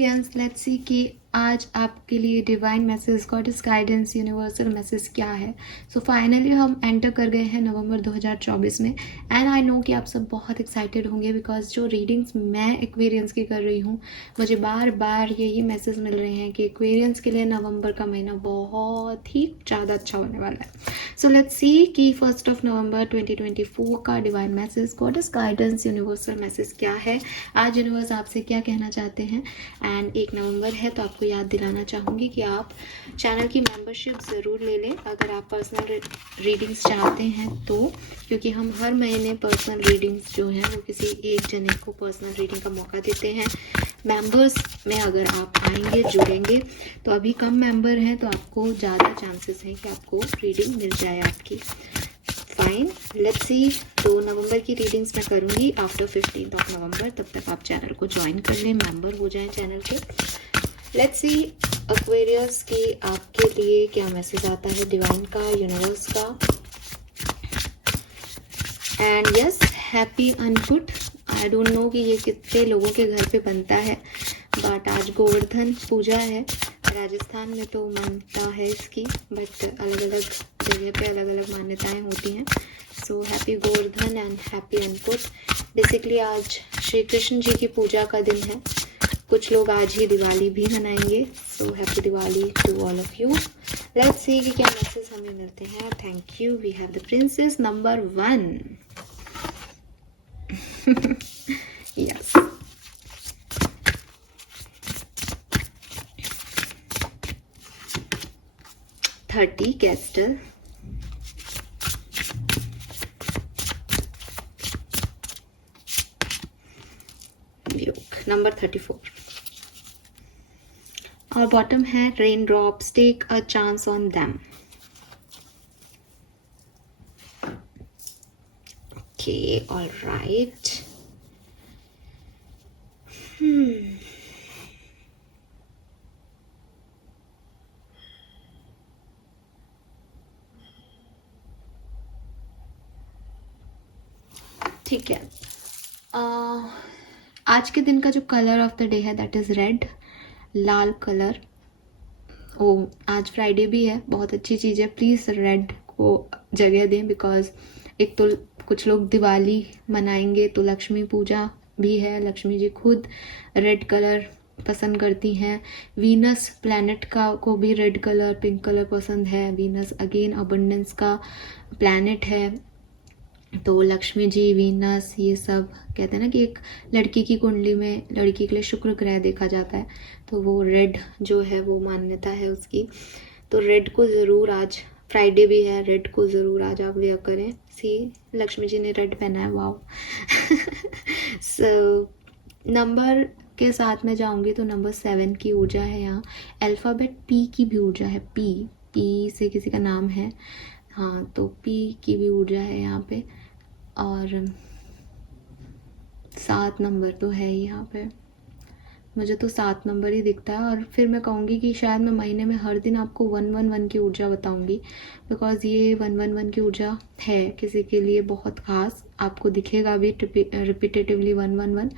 Let's see कि आज आपके लिए divine message, goddess guidance, universal message क्या है। सो फाइनली हम एंटर कर गए हैं नवंबर 2024 में एंड आई नो कि आप सब बहुत एक्साइटेड होंगे बिकॉज जो रीडिंग्स मैं एक्वेरियंस की कर रही हूँ मुझे बार बार यही मैसेज मिल रहे हैं कि एक्वेरियंस के लिए नवंबर का महीना बहुत ही ज़्यादा अच्छा होने वाला है। सो लेट्स सी कि 1 नवंबर 2024 का divine message, goddess guidance, universal message क्या है। आज यूनिवर्स आपसे क्या कहना चाहते हैं। एंड 1 नवंबर है तो आपको याद दिलाना चाहूँगी कि आप चैनल की मेंबरशिप ज़रूर ले लें अगर आप पर्सनल रीडिंग्स चाहते हैं तो, क्योंकि हम हर महीने पर्सनल रीडिंग्स जो हैं वो किसी एक जने को पर्सनल रीडिंग का मौका देते हैं। मेंबर्स में अगर आप आएंगे जुड़ेंगे तो अभी कम मेंबर हैं तो आपको ज़्यादा चांसेस हैं कि आपको रीडिंग मिल जाए आपकी। Fine, let's see. तो नवंबर की रीडिंग्स मैं करूँगी आफ्टर 15 नवंबर। तब तक आप चैनल को ज्वाइन कर लें, मेंबर हो जाएं चैनल के। लेट्स सी एक्वेरियस की आपके लिए क्या मैसेज आता है डिवाइन का, यूनिवर्स का। And yes, happy अनपुट। I don't know कि ये कितने लोगों के घर पे बनता है बट आज गोवर्धन पूजा है। राजस्थान में तो मान्यता है इसकी बट अलग अलग जगह पे अलग अलग मान्यताएं होती हैं। So happy Govardhan and happy अनपुट। Basically आज श्री कृष्ण जी की पूजा का दिन है। कुछ लोग आज ही दिवाली भी मनाएंगे। So happy Diwali to all of you. Let's see कि क्या मैसेज हमें मिलते हैं। Thank you. We have the princess number 1। Yes, thirty castle, number 34 और बॉटम है rain drops, take a chance on them. Okay, all right. ठीक है, आज के दिन का जो कलर ऑफ द डे है दैट इज रेड, लाल कलर। ओ, आज फ्राइडे भी है, बहुत अच्छी चीज़ है। प्लीज़ रेड को जगह दें बिकॉज एक तो कुछ लोग दिवाली मनाएंगे तो लक्ष्मी पूजा भी है। लक्ष्मी जी खुद रेड कलर पसंद करती हैं। वीनस प्लैनेट का को भी रेड कलर, पिंक कलर पसंद है। वीनस अगेन अबंडेंस का प्लैनेट है तो लक्ष्मी जी, वीनस, ये सब कहते हैं ना कि एक लड़की की कुंडली में लड़की के लिए शुक्र ग्रह देखा जाता है तो वो रेड जो है वो मान्यता है उसकी। तो रेड को ज़रूर, आज फ्राइडे भी है, रेड को ज़रूर आज आप वेयर करें। सी, लक्ष्मी जी ने रेड पहना है, वाओ। सो नंबर के साथ में जाऊंगी तो नंबर 7 की ऊर्जा है यहाँ। अल्फ़ाबेट पी की भी ऊर्जा है। पी से किसी का नाम है, हाँ, तो पी की भी ऊर्जा है यहाँ पे। और 7 नंबर तो है यहाँ पे, मुझे तो 7 नंबर ही दिखता है। और फिर मैं कहूँगी कि शायद मैं महीने में हर दिन आपको 111 की ऊर्जा बताऊँगी बिकॉज़ ये 111 की ऊर्जा है किसी के लिए बहुत ख़ास। आपको दिखेगा भी रिपीटेटिवली 111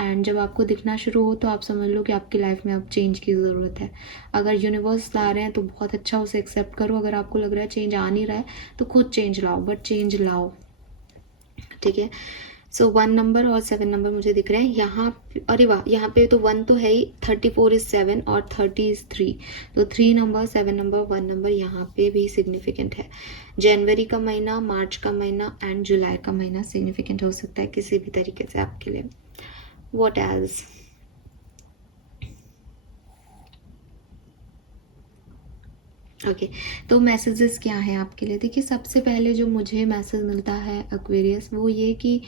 एंड जब आपको दिखना शुरू हो तो आप समझ लो कि आपकी लाइफ में अब चेंज की ज़रूरत है। अगर यूनिवर्स ला रहे हैं तो बहुत अच्छा उसे एक्सेप्ट करो। अगर आपको लग रहा है चेंज आ नहीं रहा है तो खुद चेंज लाओ, बट चेंज लाओ, ठीक है। सो 1 नंबर और 7 नंबर मुझे दिख रहे हैं यहाँ। अरे वाह, यहाँ पे तो 1 तो है ही, 34 इज 7 और 30 इज 3। तो 3 नंबर, 7 नंबर, 1 नंबर यहाँ पे भी सिग्निफिकेंट है। जनवरी का महीना, मार्च का महीना एंड जुलाई का महीना सिग्निफिकेंट हो सकता है किसी भी तरीके से आपके लिए। What else? ओके, तो मैसेजेस क्या है आपके लिए। देखिए, सबसे पहले जो मुझे मैसेज मिलता है एक्वेरियस वो ये कि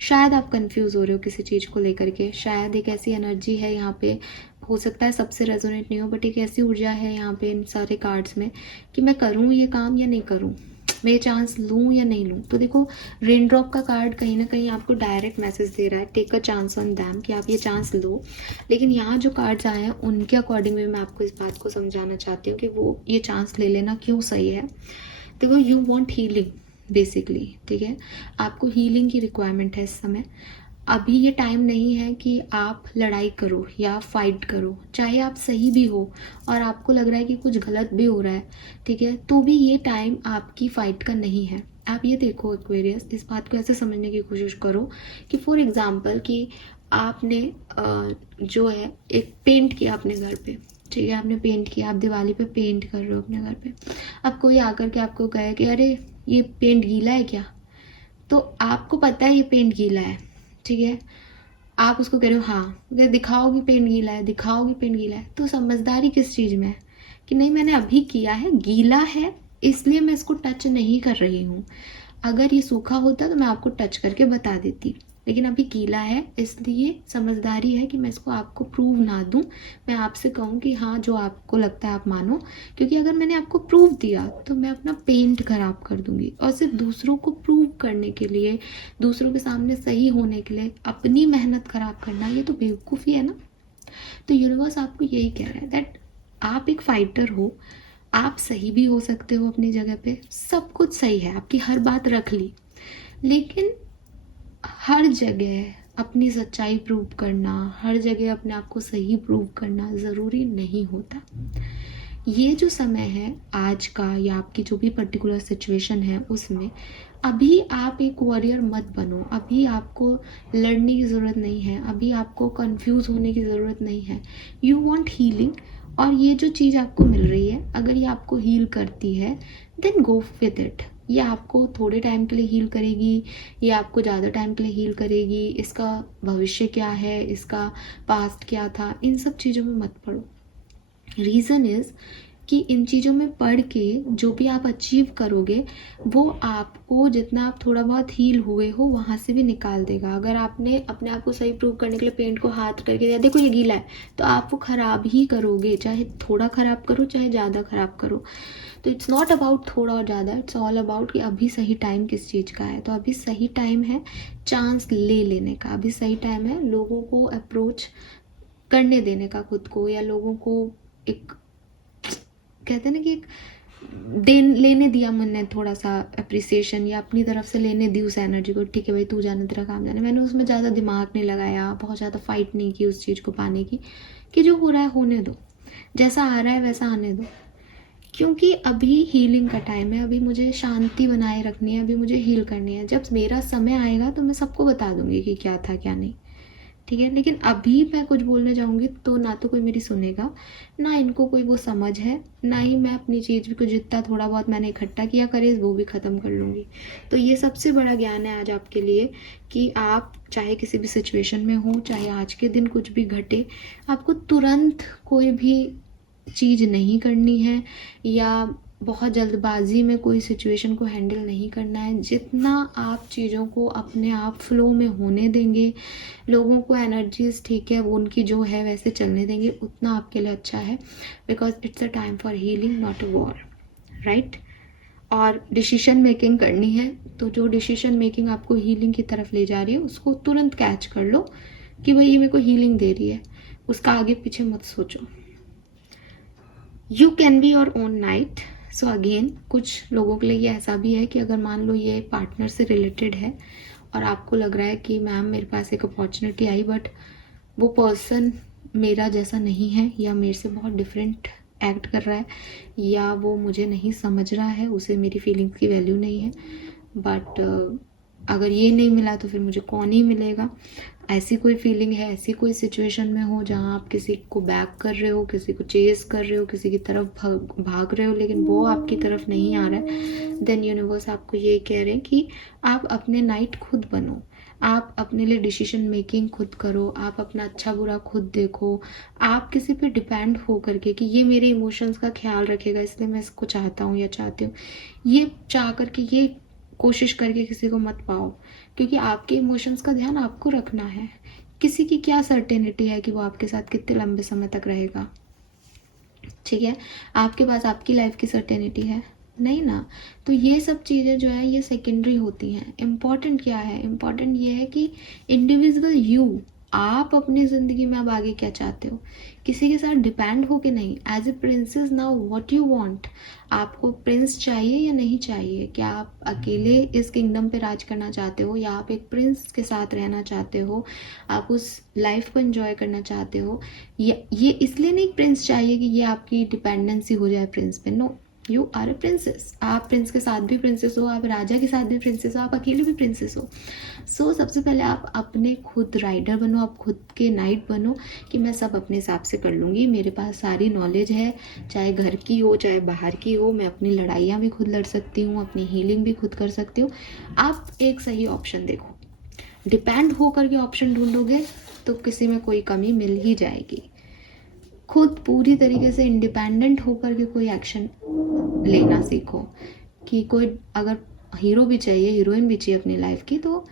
शायद आप कंफ्यूज हो रहे हो किसी चीज़ को लेकर के। शायद एक ऐसी एनर्जी है यहाँ पे, हो सकता है सबसे रेजोनेट नहीं हो बट एक ऐसी ऊर्जा है यहाँ पे इन सारे कार्ड्स में कि मैं करूँ ये काम या नहीं करूँ, मैं ये चांस लूँ या नहीं लूँ। तो देखो, रेन ड्रॉप का कार्ड कहीं ना कहीं आपको डायरेक्ट मैसेज दे रहा है, take a chance on them, कि आप ये चांस लो। लेकिन यहाँ जो कार्ड्स आए हैं उनके अकॉर्डिंग में मैं आपको इस बात को समझाना चाहती हूँ कि वो ये चांस ले लेना क्यों सही है। देखो, यू वॉन्ट हीलिंग बेसिकली, ठीक है, आपको हीलिंग की रिक्वायरमेंट है इस समय। अभी ये टाइम नहीं है कि आप लड़ाई करो या फाइट करो, चाहे आप सही भी हो और आपको लग रहा है कि कुछ गलत भी हो रहा है, ठीक है, तो भी ये टाइम आपकी फाइट का नहीं है। आप ये देखो एक्वेरियस, इस बात को ऐसे समझने की कोशिश करो कि फॉर एग्जांपल कि आपने जो है एक पेंट किया अपने घर पे, ठीक है, आपने पेंट किया, आप दिवाली पे पेंट कर रहे हो अपने घर पे। अब कोई आकर के आपको कहे कि अरे ये पेंट गीला है क्या, तो आपको पता है ये पेंट गीला है, ठीक है, आप उसको कह रहे हो हाँ, अगर दिखाओगी पेंट गीला है, दिखाओगी पेंट गीला है, तो समझदारी किस चीज़ में है कि नहीं मैंने अभी किया है, गीला है इसलिए मैं इसको टच नहीं कर रही हूँ। अगर ये सूखा होता तो मैं आपको टच करके बता देती, लेकिन अभी गीला है इसलिए समझदारी है कि मैं इसको आपको प्रूव ना दूं, मैं आपसे कहूँ कि हाँ जो आपको लगता है आप मानो, क्योंकि अगर मैंने आपको प्रूव दिया तो मैं अपना पेंट खराब कर दूंगी। और सिर्फ दूसरों को प्रूव करने के लिए, दूसरों के सामने सही होने के लिए अपनी मेहनत खराब करना, ये तो बेवकूफ़ी है ना। तो यूनिवर्स आपको यही कह रहा है दैट आप एक फाइटर हो, आप सही भी हो सकते हो अपनी जगह पे, सब कुछ सही है, आपकी हर बात रख ली, लेकिन हर जगह अपनी सच्चाई प्रूव करना, हर जगह अपने आप को सही प्रूव करना ज़रूरी नहीं होता। ये जो समय है आज का या आपकी जो भी पर्टिकुलर सिचुएशन है उसमें, अभी आप एक वॉरियर मत बनो, अभी आपको लड़ने की ज़रूरत नहीं है, अभी आपको कंफ्यूज होने की ज़रूरत नहीं है। यू वांट हीलिंग, और ये जो चीज़ आपको मिल रही है अगर ये आपको हील करती है देन गो विद इट। ये आपको थोड़े टाइम के लिए हील करेगी, ये आपको ज़्यादा टाइम के लिए हील करेगी, इसका भविष्य क्या है, इसका पास्ट क्या था, इन सब चीज़ों में मत पड़ो। रीज़न इज़ कि इन चीज़ों में पढ़ के जो भी आप अचीव करोगे वो आपको, जितना आप थोड़ा बहुत हील हुए हो वहाँ से भी निकाल देगा। अगर आपने अपने आप को सही प्रूव करने के लिए पेंट को हाथ करके दिया, देखो ये गीला है, तो आप वो ख़राब ही करोगे, चाहे थोड़ा ख़राब करो चाहे ज़्यादा ख़राब करो। तो इट्स नॉट अबाउट थोड़ा और ज़्यादा, इट्स ऑल अबाउट कि अभी सही टाइम किस चीज़ का है। तो अभी सही टाइम है चांस ले लेने का, अभी सही टाइम है लोगों को अप्रोच करने देने का खुद को, या लोगों को एक कहते हैं ना कि एक लेने दिया मैंने थोड़ा सा अप्रिसिएशन, या अपनी तरफ से लेने दी उस एनर्जी को, ठीक है भाई तू जाने तेरा काम जाने। मैंने उसमें ज़्यादा दिमाग नहीं लगाया, बहुत ज़्यादा फाइट नहीं की उस चीज़ को पाने की, कि जो हो रहा है होने दो, जैसा आ रहा है वैसा आने दो, क्योंकि अभी हीलिंग का टाइम है, अभी मुझे शांति बनाए रखनी है, अभी मुझे हील करनी है। जब मेरा समय आएगा तो मैं सबको बता दूंगी कि क्या था क्या नहीं, ठीक है, लेकिन अभी मैं कुछ बोलने जाऊंगी तो ना तो कोई मेरी सुनेगा, ना इनको कोई वो समझ है, ना ही मैं अपनी चीज़ को जितना थोड़ा बहुत मैंने इकट्ठा किया करे वो भी ख़त्म कर लूँगी। तो ये सबसे बड़ा ज्ञान है आज आपके लिए कि आप चाहे किसी भी सिचुएशन में हो, चाहे आज के दिन कुछ भी घटे, आपको तुरंत कोई भी चीज़ नहीं करनी है, या बहुत जल्दबाजी में कोई सिचुएशन को हैंडल नहीं करना है। जितना आप चीज़ों को अपने आप फ्लो में होने देंगे, लोगों को एनर्जीज ठीक है वो उनकी जो है वैसे चलने देंगे, उतना आपके लिए अच्छा है, because it's a time for healing not a war, right. और डिसीजन मेकिंग करनी है तो जो डिसीजन मेकिंग आपको हीलिंग की तरफ ले जा रही है उसको तुरंत कैच कर लो कि भाई ये मेरे को हीलिंग दे रही है, उसका आगे पीछे मत सोचो। You can be your own night. So again कुछ लोगों के लिए ये ऐसा भी है कि अगर मान लो ये पार्टनर से रिलेटेड है और आपको लग रहा है कि मैम मेरे पास एक अपॉर्चुनिटी आई बट वो पर्सन मेरा जैसा नहीं है, या मेरे से बहुत डिफरेंट एक्ट कर रहा है, या वो मुझे नहीं समझ रहा है, उसे मेरी फीलिंग्स की वैल्यू नहीं है, बट अगर ये नहीं मिला तो फिर मुझे कौन ही मिलेगा, ऐसी कोई फीलिंग है, ऐसी कोई सिचुएशन में हो जहाँ आप किसी को बैक कर रहे हो, किसी को चेस कर रहे हो, किसी की तरफ भाग रहे हो, लेकिन वो आपकी तरफ नहीं आ रहा है, देन यूनिवर्स आपको ये कह रहे हैं कि आप अपने नाइट खुद बनो, आप अपने लिए डिसीजन मेकिंग खुद करो, आप अपना अच्छा बुरा खुद देखो। आप किसी पे डिपेंड हो करके कि ये मेरे इमोशंस का ख्याल रखेगा इसलिए मैं इसको चाहता हूँ या चाहती हूँ, ये चाह करके, ये कोशिश करके किसी को मत पाओ, क्योंकि आपके इमोशंस का ध्यान आपको रखना है। किसी की क्या सर्टेनिटी है कि वो आपके साथ कितने लंबे समय तक रहेगा, ठीक है, आपके पास आपकी लाइफ की सर्टेनिटी है नहीं ना। तो ये सब चीज़ें जो है ये सेकेंडरी होती हैं। इम्पॉर्टेंट क्या है, इम्पॉर्टेंट ये है कि इंडिविजुअल यू आप अपनी ज़िंदगी में अब आगे क्या चाहते हो, किसी के साथ डिपेंड हो के नहीं। As a princess now what you want, आपको प्रिंस चाहिए या नहीं चाहिए? क्या आप अकेले इस किंगडम पे राज करना चाहते हो, या आप एक प्रिंस के साथ रहना चाहते हो, आप उस लाइफ को एंजॉय करना चाहते हो? ये इसलिए नहीं प्रिंस चाहिए कि ये आपकी डिपेंडेंसी हो जाए प्रिंस पे। No, you are a princess. आप प्रिंस के साथ भी प्रिंसेस हो, आप राजा के साथ भी प्रिंसेस हो, आप अकेले भी प्रिंसेस हो। सो सबसे पहले आप अपने खुद राइडर बनो, आप खुद के नाइट बनो कि मैं सब अपने हिसाब से कर लूँगी, मेरे पास सारी नॉलेज है, चाहे घर की हो चाहे बाहर की हो, मैं अपनी लड़ाइयाँ भी खुद लड़ सकती हूँ, अपनी हीलिंग भी खुद कर सकती हूँ। आप एक सही ऑप्शन देखो। डिपेंड होकर के ऑप्शन ढूंढोगे तो किसी में कोई कमी मिल ही जाएगी। खुद पूरी तरीके से इंडिपेंडेंट होकर के कोई एक्शन लेना सीखो कि कोई अगर हीरो भी चाहिए, हीरोइन भी चाहिए अपनी लाइफ की, तो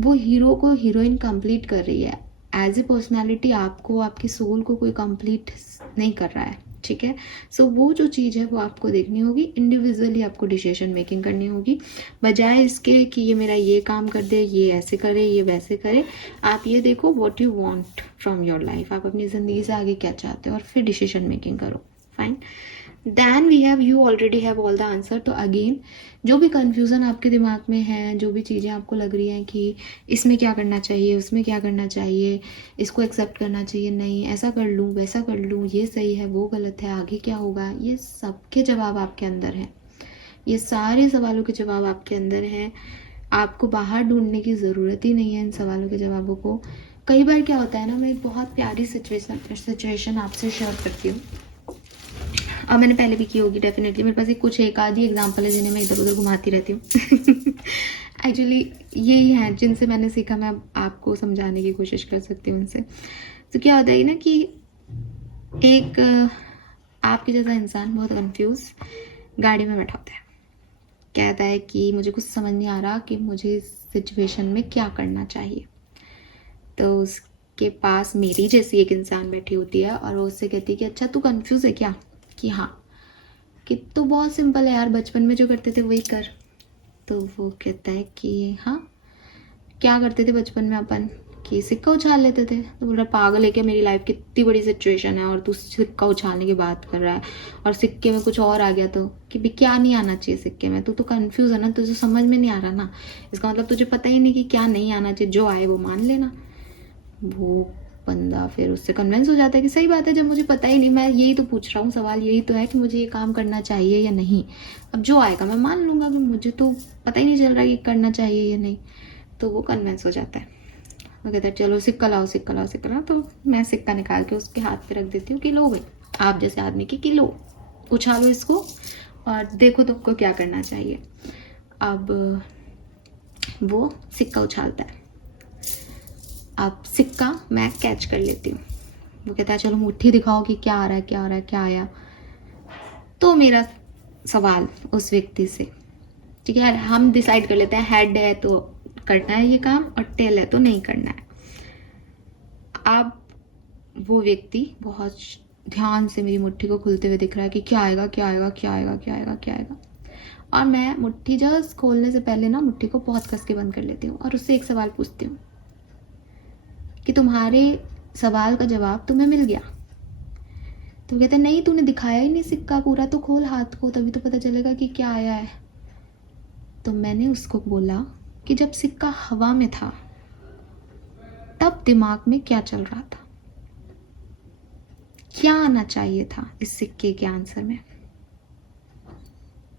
वो हीरो को हीरोइन कंप्लीट कर रही है। एज ए पर्सनालिटी आपको, आपकी सोल को कोई कंप्लीट नहीं कर रहा है, ठीक है। सो वो जो चीज़ है वो आपको देखनी होगी, इंडिविजुअली आपको डिसीजन मेकिंग करनी होगी, बजाय इसके कि ये मेरा ये काम कर दे, ये ऐसे करे, ये वैसे करे। आप ये देखो what you want from your life, आप अपनी ज़िंदगी से आगे क्या चाहते हो, और फिर डिसीजन मेकिंग करो। Fine, then we have, you already have all the answer. तो अगेन जो भी कन्फ्यूज़न आपके दिमाग में है, जो भी चीज़ें आपको लग रही हैं कि इसमें क्या करना चाहिए, उसमें क्या करना चाहिए, इसको एक्सेप्ट करना चाहिए, नहीं ऐसा कर लूँ वैसा कर लूँ, ये सही है वो गलत है, आगे क्या होगा, ये सबके जवाब आपके अंदर हैं। ये सारे सवालों के जवाब आपके अंदर हैं। आपको बाहर ढूंढने की ज़रूरत ही नहीं है इन सवालों के जवाबों को। कई बार क्या होता है ना, मैं एक बहुत प्यारी सिचुएशन आपसे शेयर करती हूँ, और मैंने पहले भी की होगी डेफिनेटली। मेरे पास एक आधी एग्जांपल है जिन्हें मैं इधर उधर घुमाती रहती हूँ। एक्चुअली यही है जिनसे मैंने सीखा, मैं आपको समझाने की कोशिश कर सकती हूँ उनसे। तो क्या होता है ना कि एक आपके जैसा इंसान बहुत कंफ्यूज गाड़ी में बैठा होता है, कहता है कि मुझे कुछ समझ नहीं आ रहा कि मुझे इस सिचुएशन में क्या करना चाहिए। तो उसके पास मेरी जैसी एक इंसान बैठी होती है और वो उससे कहती है कि अच्छा तू कंफ्यूज है क्या, कि हाँ, कि तो बहुत सिंपल है यार, बचपन में जो करते थे वही कर। तो वो कहता है कि हाँ, क्या करते थे बचपन में अपन, कि सिक्का उछाल लेते थे। तो बोल रहा पागल है क्या, मेरी लाइफ की इतनी बड़ी सिचुएशन है और तू सिक्का उछालने की बात कर रहा है, और सिक्के में कुछ और आ गया तो, कि भी क्या नहीं आना चाहिए सिक्के में, तू तो कंफ्यूज है ना, तुझे समझ में नहीं आ रहा ना, इसका मतलब तुझे पता ही नहीं कि क्या नहीं आना चाहिए, जो आए वो मान लेना। वो बंदा फिर उससे कन्विंस हो जाता है कि सही बात है, जब मुझे पता ही नहीं, मैं यही तो पूछ रहा हूँ, सवाल यही तो है कि मुझे ये काम करना चाहिए या नहीं, अब जो आएगा मैं मान लूँगा, कि मुझे तो पता ही नहीं चल रहा कि करना चाहिए या नहीं। तो वो कन्विंस हो जाता है, वो कहता है चलो सिक्का लाओ सिक्का लाओ सिक्का लाओ। तो मैं सिक्का निकाल के उसके हाथ पे रख देती हूँ कि लो भाई, आप जैसे आदमी की, कि लो उछालो इसको और देखो तुमको क्या करना चाहिए। अब वो सिक्का उछालता है, अब सिक्का मैं कैच कर लेती हूँ। वो कहता है चलो मुट्ठी दिखाओ कि क्या आ रहा है क्या आ रहा है क्या आया। तो मेरा सवाल उस व्यक्ति से, ठीक है, हम डिसाइड कर लेते हैं, हेड है तो करना है ये काम और टेल है तो नहीं करना है। अब वो व्यक्ति बहुत ध्यान से मेरी मुट्ठी को खुलते हुए दिख रहा है कि क्या आएगा क्या आएगा क्या आएगा क्या आएगा क्या आएगा। और मैं मुट्ठी जस्ट खोलने से पहले ना मुट्ठी को बहुत कस के बंद कर लेती हूँ और उससे एक सवाल पूछती हूँ कि तुम्हारे सवाल का जवाब तुम्हें मिल गया। तो कहते नहीं, तूने दिखाया ही नहीं सिक्का पूरा, तो खोल हाथ को, तभी तो पता चलेगा कि क्या आया है। तो मैंने उसको बोला कि जब सिक्का हवा में था तब दिमाग में क्या चल रहा था, क्या आना चाहिए था इस सिक्के के आंसर में।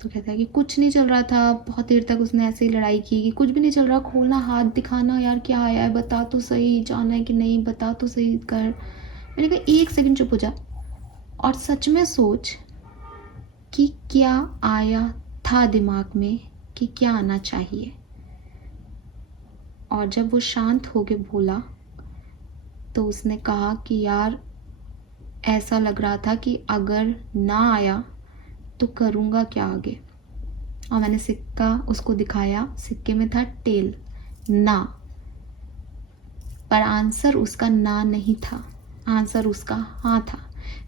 तो कहता है कि कुछ नहीं चल रहा था, बहुत देर तक उसने ऐसे ही लड़ाई की कि कुछ भी नहीं चल रहा, खोलना हाथ दिखाना, यार क्या आया है बता तो सही, जाना है कि नहीं बता तो सही कर। मैंने कहा एक सेकंड चुप हो जा और सच में सोच कि क्या आया था दिमाग में, कि क्या आना चाहिए। और जब वो शांत होके बोला तो उसने कहा कि यार ऐसा लग रहा था कि अगर ना आया तो करूँगा क्या आगे। और मैंने सिक्का उसको दिखाया, सिक्के में था टेल, ना, पर आंसर उसका ना नहीं था, आंसर उसका हाँ था।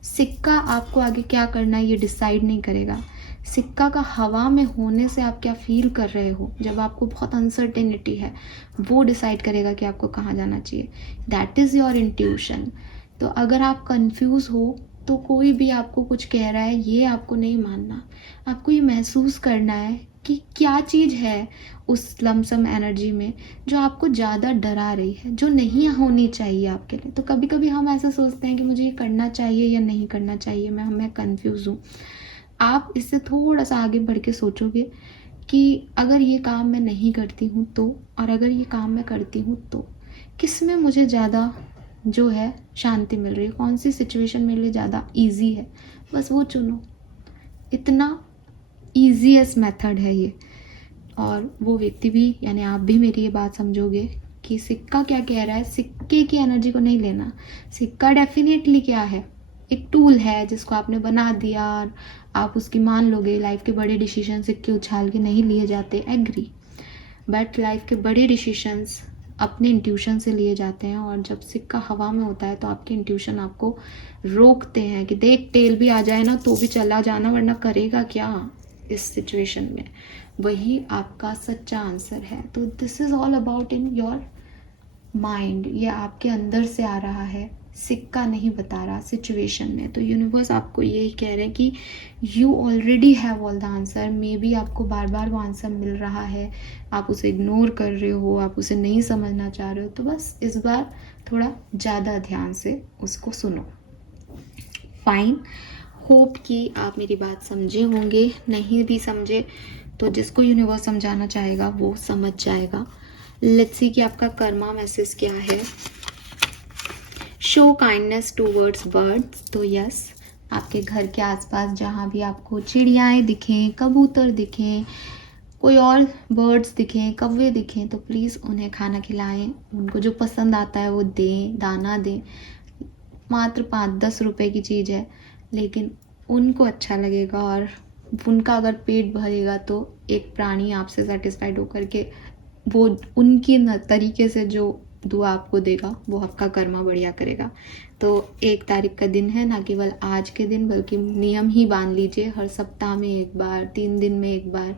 सिक्का आपको आगे क्या करना है ये डिसाइड नहीं करेगा, सिक्का का हवा में होने से आप क्या फील कर रहे हो, जब आपको बहुत अनसर्टेनिटी है, वो डिसाइड करेगा कि आपको कहाँ जाना चाहिए। That is your intuition. तो अगर आप कंफ्यूज हो तो कोई भी आपको कुछ कह रहा है ये आपको नहीं मानना, आपको ये महसूस करना है कि क्या चीज़ है उस लमसम एनर्जी में जो आपको ज़्यादा डरा रही है, जो नहीं होनी चाहिए आपके लिए। तो कभी कभी हम ऐसा सोचते हैं कि मुझे ये करना चाहिए या नहीं करना चाहिए, मैं कंफ्यूज हूँ। आप इससे थोड़ा सा आगे बढ़ के सोचोगे कि अगर ये काम मैं नहीं करती हूँ तो, और अगर ये काम मैं करती हूँ तो, किस में मुझे ज़्यादा जो है शांति मिल रही है, कौन सी सिचुएशन मेरे लिए ज़्यादा ईजी है, बस वो चुनो। इतना ईजीएस्ट मेथड है ये। और वो व्यक्ति भी यानी आप भी मेरी ये बात समझोगे कि सिक्का क्या कह रहा है, सिक्के की एनर्जी को नहीं लेना। सिक्का डेफिनेटली क्या है, एक टूल है जिसको आपने बना दिया और आप उसकी मान लोगे। लाइफ के बड़े डिसीजन सिक्के उछाल के नहीं लिए जाते, एग्री, बट लाइफ के बड़े डिसीजंस अपने इंट्यूशन से लिए जाते हैं। और जब सिक्का हवा में होता है तो आपके इंट्यूशन आपको रोकते हैं कि देख टेल भी आ जाए ना तो भी चला जाना, वरना करेगा क्या इस सिचुएशन में। वही आपका सच्चा आंसर है। तो this is all about in your mind, ये आपके अंदर से आ रहा है, सिक्का नहीं बता रहा सिचुएशन में। तो यूनिवर्स आपको यही कह रहे हैं कि you already have all the answer. May be आपको बार बार वो आंसर मिल रहा है, आप उसे इग्नोर कर रहे हो, आप उसे नहीं समझना चाह रहे हो। तो बस इस बार थोड़ा ज़्यादा ध्यान से उसको सुनो। फाइन, होप कि आप मेरी बात समझे होंगे। नहीं भी समझे तो जिसको यूनिवर्स समझाना चाहेगा वो समझ जाएगा। लेट्स सी कि आपका कर्मा मैसेज क्या है। Show kindness towards birds. तो यस, आपके घर के आसपास जहाँ भी आपको चिड़ियाएँ दिखें, कबूतर दिखें, कोई और बर्ड्स दिखें, कौवे दिखें, तो प्लीज़ उन्हें खाना खिलाएं। उनको जो पसंद आता है वो दें, दाना दें। मात्र 5-10 रुपए की चीज़ है, लेकिन उनको अच्छा लगेगा और उनका अगर पेट भरेगा तो एक प्राणी आपसे सेटिस्फाइड होकर के वो उनकी तरीके से जो दुआ आपको देगा वो आपका कर्मा बढ़िया करेगा। तो 1 तारीख का दिन है, ना केवल आज के दिन बल्कि नियम ही बांध लीजिए, हर सप्ताह में 1 बार, 3 दिन में 1 बार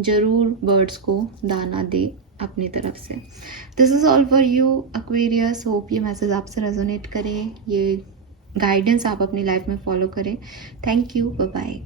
ज़रूर बर्ड्स को दाना दे अपनी तरफ से। This is all for you Aquarius. Hope ये मैसेज आपसे रेजोनेट करे, ये गाइडेंस आप अपनी लाइफ में फॉलो करें। Thank you, bye bye.